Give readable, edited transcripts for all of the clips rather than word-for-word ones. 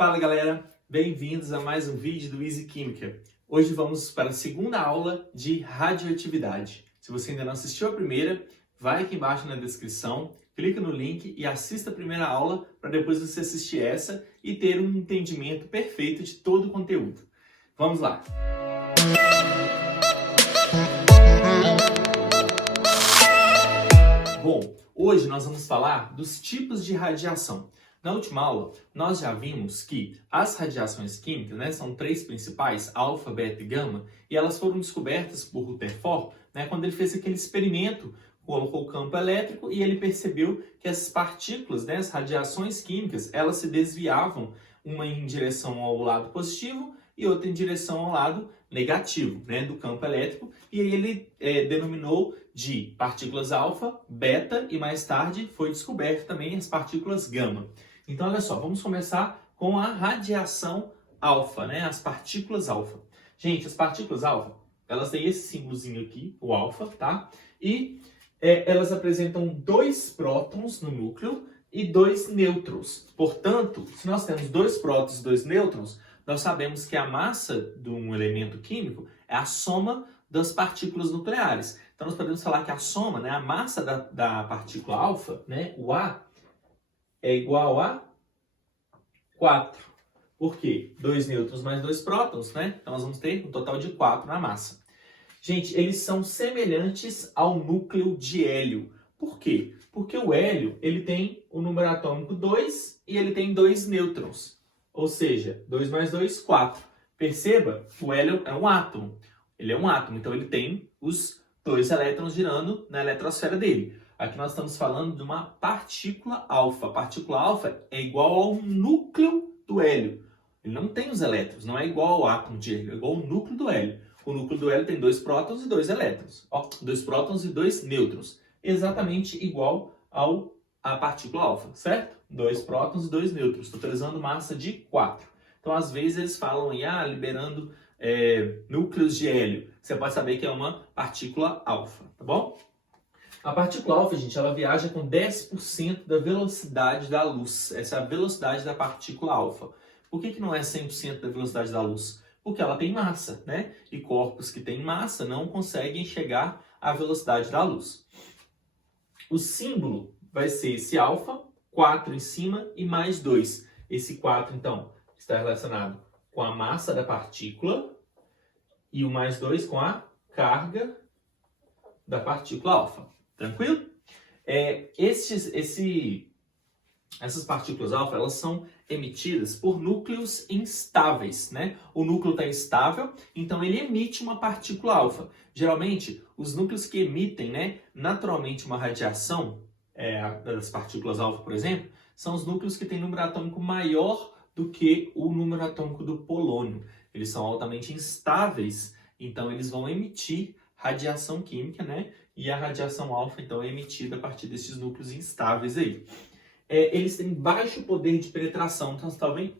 Fala galera, bem-vindos a mais um vídeo do Easy Química. Hoje vamos para a segunda aula de radioatividade. Se você ainda não assistiu a primeira, vai aqui embaixo na descrição, clica no link e assista a primeira aula para depois você assistir essa e ter um entendimento perfeito de todo o conteúdo. Vamos lá! Bom, hoje nós vamos falar dos tipos de radiação. Na última aula, nós já vimos que as radiações químicas, são três principais, alfa, beta e gama, e elas foram descobertas por Rutherford, quando ele fez aquele experimento, colocou o campo elétrico e ele percebeu que as partículas, as radiações químicas, elas se desviavam, uma em direção ao lado positivo e outra em direção ao lado negativo, do campo elétrico, e aí ele denominou de partículas alfa, beta e mais tarde foi descoberto também as partículas gama. Então, olha só, vamos começar com a radiação alfa, as partículas alfa. Gente, as partículas alfa, elas têm esse símbolozinho aqui, o alfa, tá? E elas apresentam 2 prótons no núcleo e 2 nêutrons. Portanto, se nós temos 2 prótons e 2 nêutrons, nós sabemos que a massa de um elemento químico é a soma das partículas nucleares. Então, nós podemos falar que a soma, a massa da partícula alfa, o A, é igual a 4. Por quê? 2 nêutrons mais 2 prótons, Então, nós vamos ter um total de 4 na massa. Gente, eles são semelhantes ao núcleo de hélio. Por quê? Porque o hélio, ele tem o número atômico 2 e ele tem 2 nêutrons. Ou seja, 2 mais 2, 4. Perceba que o hélio é um átomo. Ele é um átomo, então ele tem os 2 elétrons girando na eletrosfera dele. Aqui nós estamos falando de uma partícula alfa. A partícula alfa é igual ao núcleo do hélio. Ele não tem os elétrons, não é igual ao átomo de hélio, é igual ao núcleo do hélio. O núcleo do hélio tem 2 prótons e 2 elétrons. 2 prótons e 2 nêutrons. Exatamente igual à partícula alfa, certo? 2 prótons e 2 nêutrons, totalizando massa de 4. Então, às vezes, eles falam aí, liberando núcleos de hélio. Você pode saber que é uma partícula alfa, tá bom? A partícula alfa, gente, ela viaja com 10% da velocidade da luz. Essa é a velocidade da partícula alfa. Por que não é 100% da velocidade da luz? Porque ela tem massa, E corpos que têm massa não conseguem chegar à velocidade da luz. O símbolo vai ser esse alfa, 4 em cima e mais 2. Esse 4, então, está relacionado com a massa da partícula e o mais 2 com a carga da partícula alfa. Tranquilo? Essas partículas alfa, elas são emitidas por núcleos instáveis, O núcleo está instável, então ele emite uma partícula alfa. Geralmente, os núcleos que emitem, naturalmente uma radiação das partículas alfa, por exemplo, são os núcleos que têm número atômico maior do que o número atômico do polônio. Eles são altamente instáveis, então eles vão emitir radiação química, E a radiação alfa, então, é emitida a partir desses núcleos instáveis aí. Eles têm baixo poder de penetração. Então,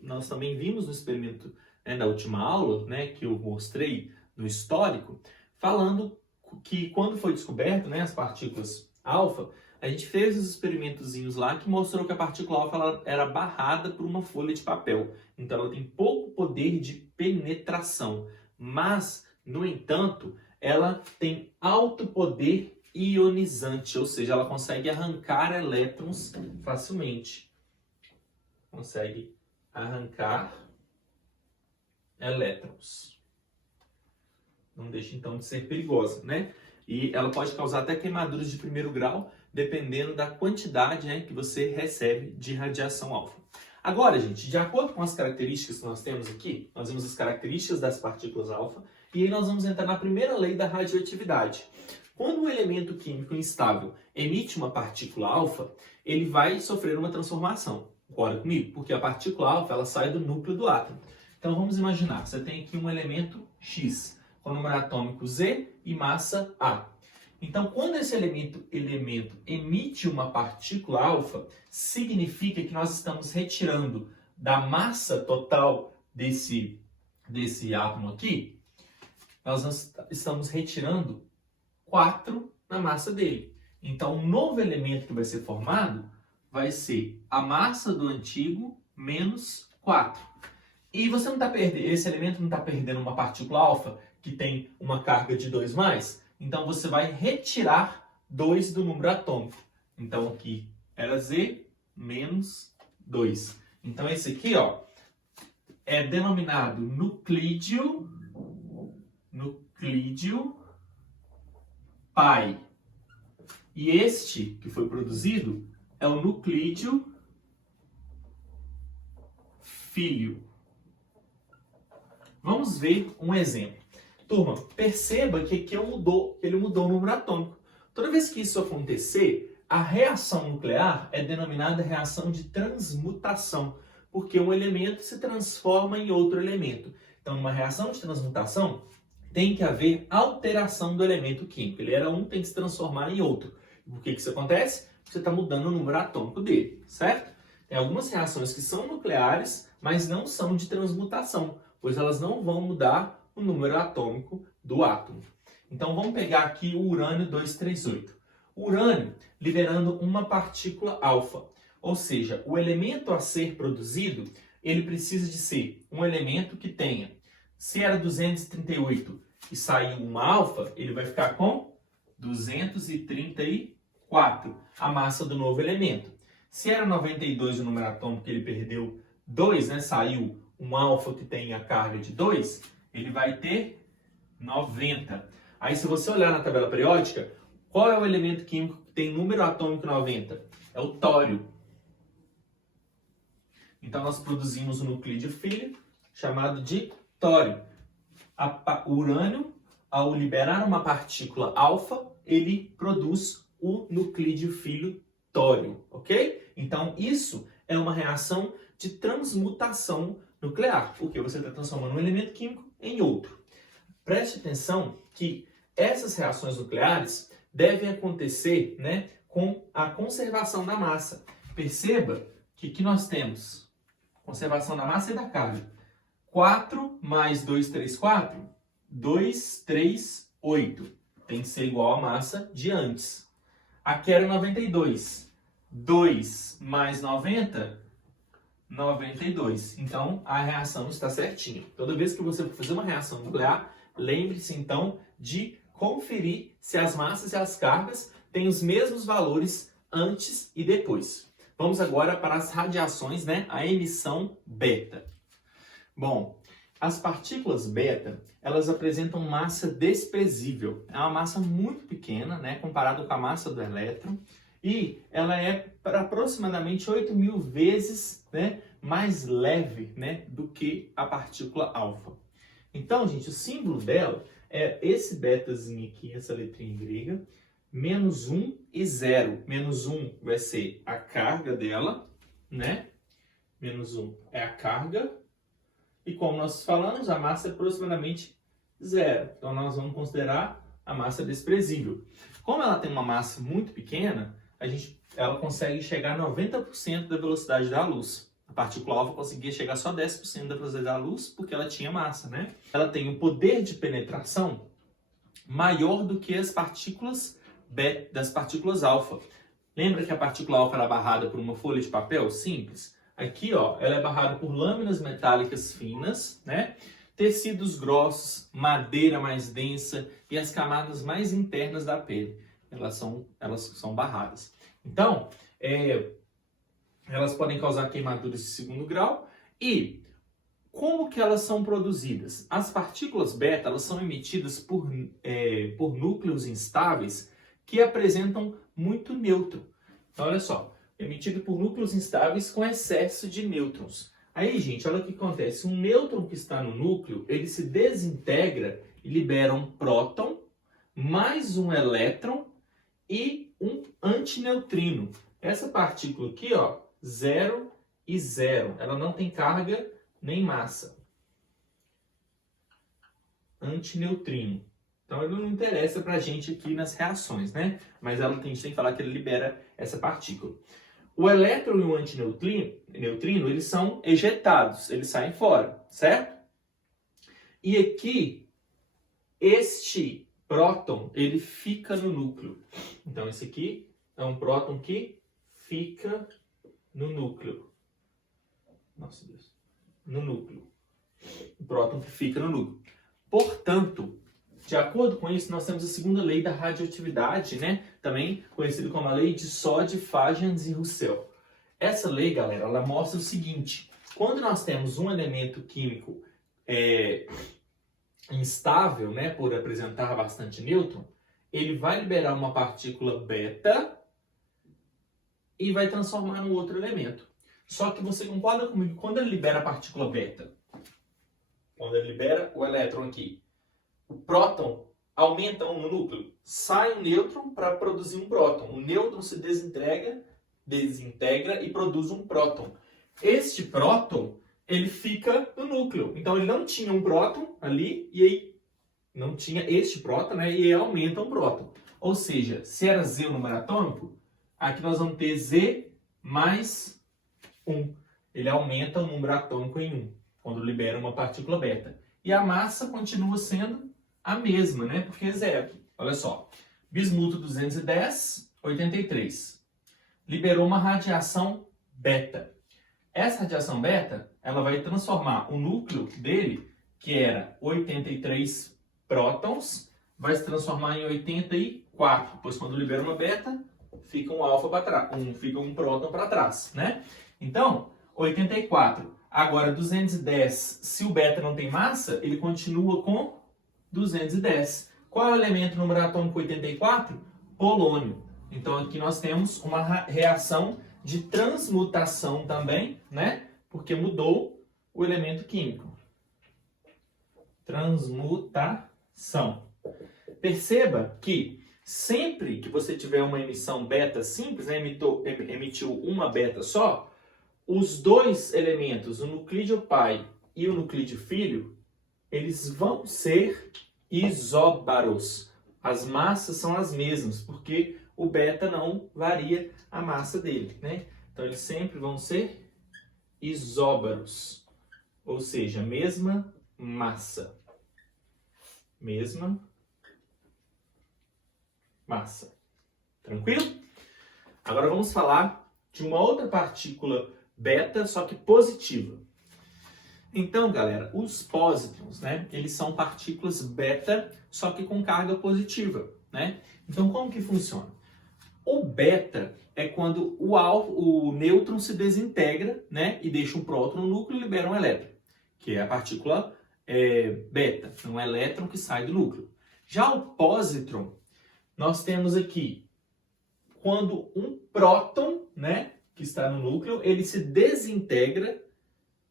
nós também vimos no experimento da última aula, que eu mostrei no histórico, falando que quando foi descoberto, as partículas alfa, a gente fez os experimentozinhos lá que mostrou que a partícula alfa ela era barrada por uma folha de papel. Então, ela tem pouco poder de penetração. Mas, no entanto, ela tem alto poder ionizante, ou seja, ela consegue arrancar elétrons facilmente. Consegue arrancar elétrons. Não deixa, então, de ser perigosa, E ela pode causar até queimaduras de primeiro grau, dependendo da quantidade que você recebe de radiação alfa. Agora, gente, de acordo com as características que nós temos aqui, nós vemos as características das partículas alfa, e aí nós vamos entrar na primeira lei da radioatividade. Quando um elemento químico instável emite uma partícula alfa, ele vai sofrer uma transformação. Concorda comigo? Porque a partícula alfa ela sai do núcleo do átomo. Então vamos imaginar, você tem aqui um elemento X, com número atômico Z e massa A. Então, quando esse elemento emite uma partícula alfa, significa que nós estamos retirando da massa total desse átomo aqui, nós estamos retirando 4 na massa dele. Então, um novo elemento que vai ser formado vai ser a massa do antigo menos 4. E você não tá esse elemento não está perdendo uma partícula alfa que tem uma carga de 2+, então você vai retirar 2 do número atômico. Então aqui era Z menos 2. Então esse aqui, ó, é denominado nuclídeo pai. E este que foi produzido é o nuclídeo filho. Vamos ver um exemplo. Turma, perceba que aqui ele mudou o número atômico. Toda vez que isso acontecer, a reação nuclear é denominada reação de transmutação, porque um elemento se transforma em outro elemento. Então, numa reação de transmutação, tem que haver alteração do elemento químico. Ele era um, tem que se transformar em outro. Por que isso acontece? Você está mudando o número atômico dele, certo? Tem algumas reações que são nucleares, mas não são de transmutação, pois elas não vão mudar o número atômico do átomo. Então vamos pegar aqui o urânio 238. O urânio liberando uma partícula alfa, ou seja, o elemento a ser produzido, ele precisa de ser um elemento que tenha, se era 238 e saiu uma alfa, ele vai ficar com 234, a massa do novo elemento. Se era 92 o número atômico que ele perdeu 2, né, saiu um alfa que tem a carga de 2, ele vai ter 90. Aí se você olhar na tabela periódica, qual é o elemento químico que tem número atômico 90? É o tório. Então nós produzimos um nuclídeo filho chamado de tório. O urânio, ao liberar uma partícula alfa, ele produz o nuclídeo filho tório, ok? Então isso é uma reação de transmutação nuclear, porque você está transformando um elemento químico em outro. Preste atenção que essas reações nucleares devem acontecer, né, com a conservação da massa. Perceba que aqui nós temos conservação da massa e da carga. 4 mais 234, 238. Tem que ser igual à massa de antes. Aqui era 92. 2 mais 90, 92. Então, a reação está certinha. Toda vez que você for fazer uma reação nuclear, lembre-se, então, de conferir se as massas e as cargas têm os mesmos valores antes e depois. Vamos agora para as radiações, né? A emissão beta. Bom, as partículas beta, elas apresentam massa desprezível. É uma massa muito pequena, né? Comparado com a massa do elétron. E ela é para aproximadamente 8.000 vezes, né, mais leve, né, do que a partícula alfa. Então, gente, o símbolo dela é esse betazinho aqui, essa letrinha grega, -1 e 0. -1 vai ser a carga dela, né? -1 é a carga. E como nós falamos, a massa é aproximadamente 0. Então, nós vamos considerar a massa desprezível. Como ela tem uma massa muito pequena, ela consegue chegar a 90% da velocidade da luz. A partícula alfa conseguia chegar só a 10% da velocidade da luz porque ela tinha massa, né? Ela tem um poder de penetração maior do que as partículas das partículas alfa. Lembra que a partícula alfa era barrada por uma folha de papel simples? Aqui, ó, ela é barrada por lâminas metálicas finas, né? Tecidos grossos, madeira mais densa e as camadas mais internas da pele. Elas são barradas. Então, elas podem causar queimaduras de segundo grau. E como que elas são produzidas? As partículas beta, elas são emitidas por núcleos instáveis que apresentam muito nêutron. Então, olha só, emitido por núcleos instáveis com excesso de nêutrons. Aí, gente, olha o que acontece. Um nêutron que está no núcleo, ele se desintegra e libera um próton, mais um elétron e um antineutrino. Essa partícula aqui, ó, 0 e 0. Ela não tem carga nem massa. Antineutrino. Então, ele não interessa para a gente aqui nas reações, né? Mas a gente tem que falar que ele libera essa partícula. O elétron e o antineutrino, eles são ejetados, eles saem fora, certo? E aqui, este próton, ele fica no núcleo. Então, esse aqui é um próton que fica no núcleo. Nossa Deus. No núcleo. O próton que fica no núcleo. Portanto, de acordo com isso, nós temos a segunda lei da radioatividade, né? Também conhecida como a lei de Soddy, Fajans e Russell. Essa lei, galera, ela mostra o seguinte: quando nós temos um elemento químico instável, né, por apresentar bastante nêutron, ele vai liberar uma partícula beta e vai transformar num outro elemento. Só que você concorda comigo, quando ele libera a partícula beta, quando ele libera o elétron aqui, o próton aumenta um no núcleo, sai um nêutron para produzir um próton. O nêutron se desintegra e produz um próton. Este próton, ele fica no núcleo. Então ele não tinha um próton ali e aí não tinha este próton, né? E aí aumenta um próton. Ou seja, se era Z o número atômico, aqui nós vamos ter Z mais 1. Ele aumenta o número atômico em 1, quando libera uma partícula beta. E a massa continua sendo a mesma, né? Porque é zero. Olha só. Bismuto 210, 83. Liberou uma radiação beta. Essa radiação beta, ela vai transformar o núcleo dele, que era 83 prótons, vai se transformar em 84. Pois quando libera uma beta, fica um alfa para trás, fica um próton para trás, né? Então, 84. Agora, 210, se o beta não tem massa, ele continua com 210. Qual é o elemento número atômico 84? Polônio. Então aqui nós temos uma reação de transmutação também, né? Porque mudou o elemento químico. Transmutação. Perceba que sempre que você tiver uma emissão beta simples, né? Emitiu uma beta só, os dois elementos, o nuclídeo pai e o nuclídeo filho, eles vão ser isóbaros. As massas são as mesmas, porque o beta não varia a massa dele, né? Então eles sempre vão ser isóbaros, ou seja, mesma massa. Mesma massa. Tranquilo? Agora vamos falar de uma outra partícula beta, só que positiva. Então, galera, os pósitrons, né, eles são partículas beta, só que com carga positiva, né? Então, como que funciona? O beta é quando o nêutron se desintegra, né, e deixa um próton no núcleo e libera um elétron, que é a partícula beta, é um elétron que sai do núcleo. Já o pósitron, nós temos aqui, quando um próton, né, que está no núcleo, ele se desintegra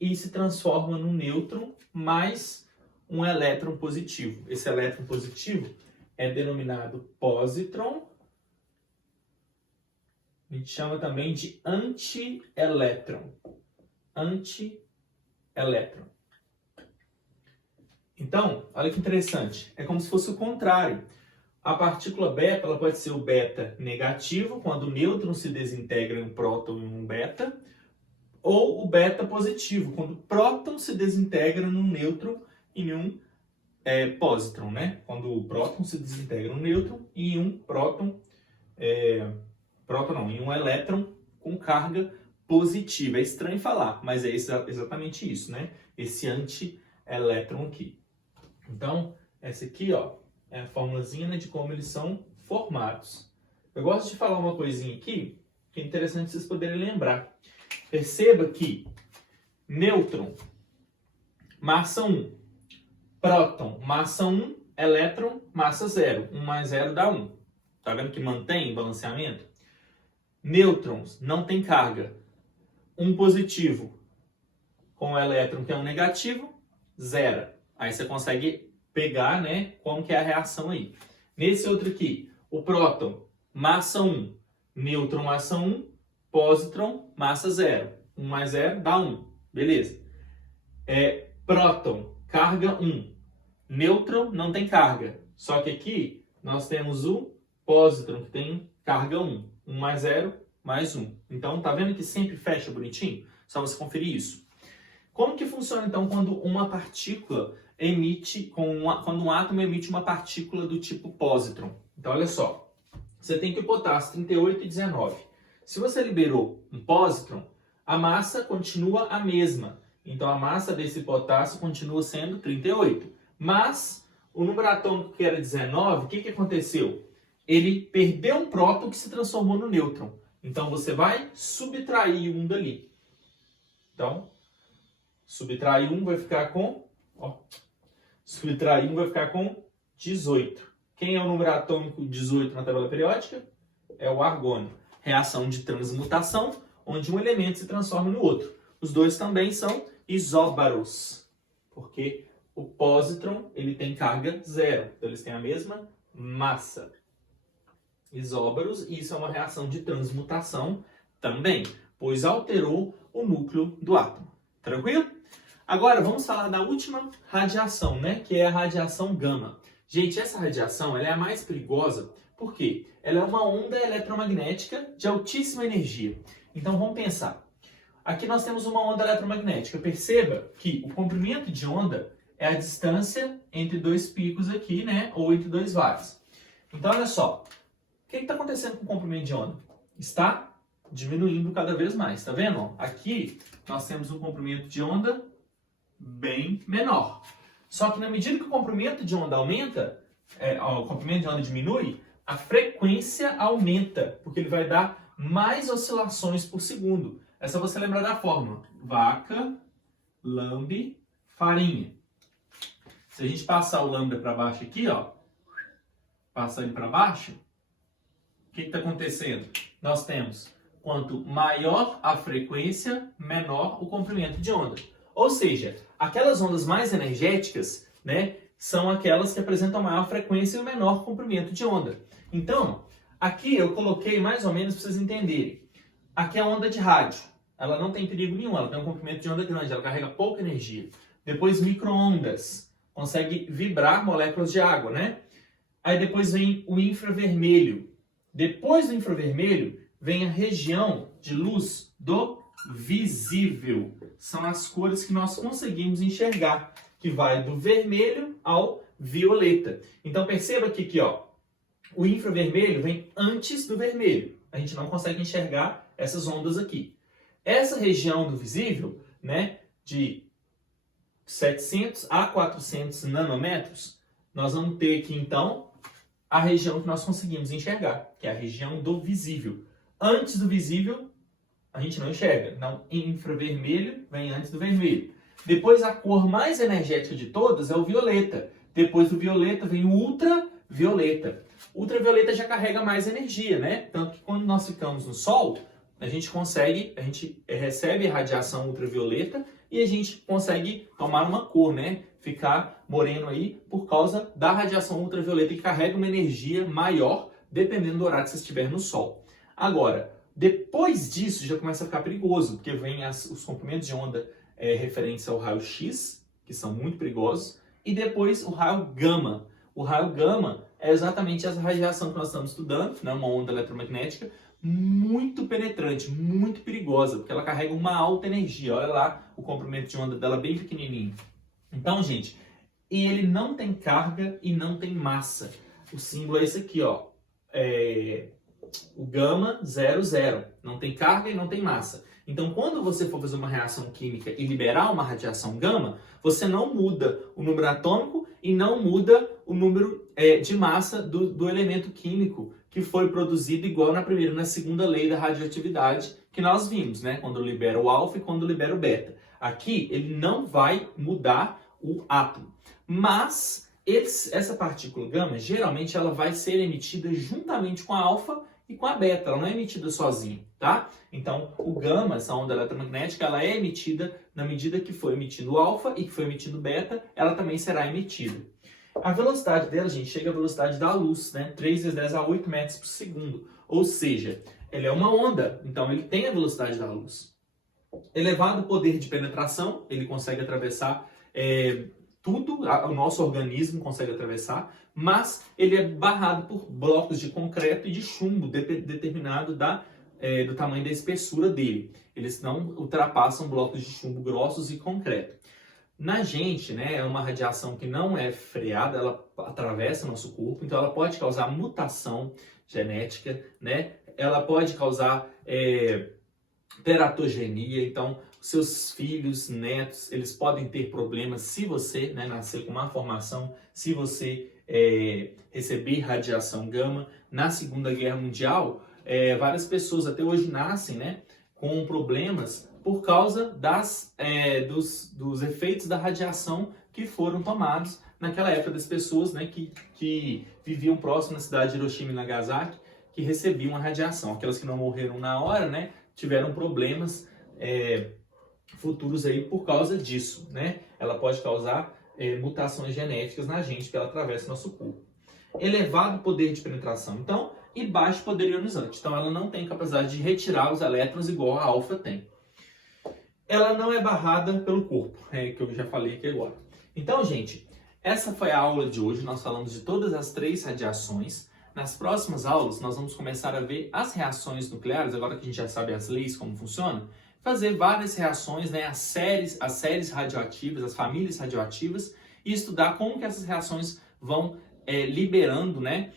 e se transforma num nêutron mais um elétron positivo. Esse elétron positivo é denominado pósitron. A gente chama também de antielétron. Antielétron. Então, olha que interessante. É como se fosse o contrário. A partícula beta, ela pode ser o beta negativo, quando o nêutron se desintegra em um próton e um beta, ou o beta positivo, quando o próton se desintegra num nêutron e em um pósitron, né? Quando o próton se desintegra num nêutron e em um em um elétron com carga positiva. É estranho falar, mas é exatamente isso, né? Esse antielétron aqui. Então, essa aqui, ó, é a formulazinha, né, de como eles são formados. Eu gosto de falar uma coisinha aqui que é interessante vocês poderem lembrar. Perceba que nêutron, massa 1. Próton, massa 1. Elétron, massa 0. 1 mais 0 dá 1. Tá vendo que mantém o balanceamento? Nêutrons não tem carga. Um positivo com o elétron, que é um negativo, zera. Aí você consegue pegar, né, como que é a reação aí. Nesse outro aqui, o próton, massa 1. Nêutron, massa 1. Pósitron, massa 0. 1 mais 0 dá 1. Beleza. Próton, carga 1. Nêutron não tem carga. Só que aqui nós temos o pósitron, que tem carga 1. 1 mais 0, mais 1. Então, tá vendo que sempre fecha bonitinho? Só você conferir isso. Como que funciona, então, quando uma partícula quando um átomo emite uma partícula do tipo pósitron? Então, olha só. Você tem aqui o potássio, 38 e 19. Se você liberou um pósitron, a massa continua a mesma. Então a massa desse potássio continua sendo 38. Mas o número atômico que era 19, o que aconteceu? Ele perdeu um próton que se transformou no nêutron. Então você vai subtrair um dali. Então, subtrair um vai ficar com... subtrair um vai ficar com 18. Quem é o número atômico 18 na tabela periódica? É o argônio. Reação de transmutação, onde um elemento se transforma no outro. Os dois também são isóbaros, porque o pósitron ele tem carga zero, então eles têm a mesma massa. Isóbaros, e isso é uma reação de transmutação também, pois alterou o núcleo do átomo. Tranquilo? Agora vamos falar da última radiação, né? Que é a radiação gama. Gente, essa radiação ela é a mais perigosa, por quê? Ela é uma onda eletromagnética de altíssima energia. Então vamos pensar. Aqui nós temos uma onda eletromagnética. Perceba que o comprimento de onda é a distância entre dois picos aqui, né? Ou entre dois vales. Então olha só. O que está acontecendo com o comprimento de onda? Está diminuindo cada vez mais. Tá vendo? Aqui nós temos um comprimento de onda bem menor. Só que na medida que o comprimento de onda aumenta, o comprimento de onda diminui, a frequência aumenta, porque ele vai dar mais oscilações por segundo. É só você lembrar da fórmula. Vaca, lambe, farinha. Se a gente passar o lambda para baixo aqui, ó, passar ele para baixo, o que está acontecendo? Nós temos, quanto maior a frequência, menor o comprimento de onda. Ou seja, aquelas ondas mais energéticas, né, são aquelas que apresentam maior frequência e o menor comprimento de onda. Então, aqui eu coloquei mais ou menos para vocês entenderem. Aqui é a onda de rádio. Ela não tem perigo nenhum, ela tem um comprimento de onda grande, ela carrega pouca energia. Depois micro-ondas, consegue vibrar moléculas de água, né? Aí depois vem o infravermelho. Depois do infravermelho, vem a região de luz do visível. São as cores que nós conseguimos enxergar, que vai do vermelho ao violeta. Então perceba que aqui, ó, o infravermelho vem antes do vermelho. A gente não consegue enxergar essas ondas aqui. Essa região do visível, né, de 700 a 400 nanômetros, nós vamos ter aqui então a região que nós conseguimos enxergar, que é a região do visível. Antes do visível, a gente não enxerga. Então, infravermelho vem antes do vermelho. Depois, a cor mais energética de todas é o violeta. Depois do violeta vem o ultravioleta. O ultravioleta já carrega mais energia, né? Tanto que quando nós ficamos no Sol, a gente recebe a radiação ultravioleta e a gente consegue tomar uma cor, né? Ficar moreno aí por causa da radiação ultravioleta que carrega uma energia maior dependendo do horário que você estiver no Sol. Agora, depois disso já começa a ficar perigoso, porque vem os comprimentos de onda referentes ao raio X, que são muito perigosos, e depois o raio gama. O raio gama é exatamente essa radiação que nós estamos estudando, né? Uma onda eletromagnética muito penetrante, muito perigosa, porque ela carrega uma alta energia. Olha lá o comprimento de onda dela bem pequenininho. Então, gente, ele não tem carga e não tem massa. O símbolo é esse aqui, ó. O gama 00. Não tem carga e não tem massa. Então, quando você for fazer uma reação química e liberar uma radiação gama, você não muda o número atômico e não muda o número de massa do elemento químico que foi produzido igual na primeira e na segunda lei da radioatividade que nós vimos, né? Quando libera o alfa e quando libera o beta. Aqui, ele não vai mudar o átomo. Mas, essa partícula gama, geralmente, ela vai ser emitida juntamente com a alfa e com a beta. Ela não é emitida sozinha, tá? Então, o gama, essa onda eletromagnética, ela é emitida na medida que foi emitindo o alfa e que foi emitindo o beta, ela também será emitida. A velocidade dela, gente, chega à velocidade da luz, né? 3 vezes 10 a 8 metros por segundo. Ou seja, ele é uma onda, então ele tem a velocidade da luz. Elevado poder de penetração, ele consegue atravessar tudo, o nosso organismo consegue atravessar, mas ele é barrado por blocos de concreto e de chumbo, determinado do tamanho da espessura dele. Eles não ultrapassam blocos de chumbo grossos e concreto. Na gente, né, é uma radiação que não é freada, ela atravessa o nosso corpo, então ela pode causar mutação genética, né? Ela pode causar teratogenia, então seus filhos, netos, eles podem ter problemas se você, né, nascer com má formação, se você receber radiação gama. Na Segunda Guerra Mundial, várias pessoas até hoje nascem, né, com problemas por causa dos efeitos da radiação que foram tomados naquela época das pessoas, né, que viviam próximo da cidade de Hiroshima e Nagasaki, que recebiam a radiação. Aquelas que não morreram na hora, né, tiveram problemas futuros aí por causa disso, né? Ela pode causar mutações genéticas na gente, que ela atravessa o nosso corpo. Elevado poder de penetração, então, e baixo poder ionizante. Então, ela não tem capacidade de retirar os elétrons igual a alfa tem. Ela não é barrada pelo corpo, que eu já falei aqui agora. Então, gente, essa foi a aula de hoje. Nós falamos de todas as 3 radiações. Nas próximas aulas, nós vamos começar a ver as reações nucleares, agora que a gente já sabe as leis, como funciona, fazer várias reações, né, as séries radioativas, as famílias radioativas, e estudar como que essas reações vão liberando, né,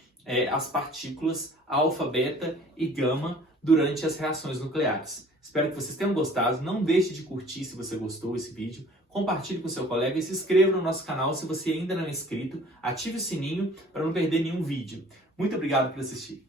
as partículas alfa, beta e gama durante as reações nucleares. Espero que vocês tenham gostado. Não deixe de curtir se você gostou desse vídeo. Compartilhe com seu colega e se inscreva no nosso canal se você ainda não é inscrito. Ative o sininho para não perder nenhum vídeo. Muito obrigado por assistir.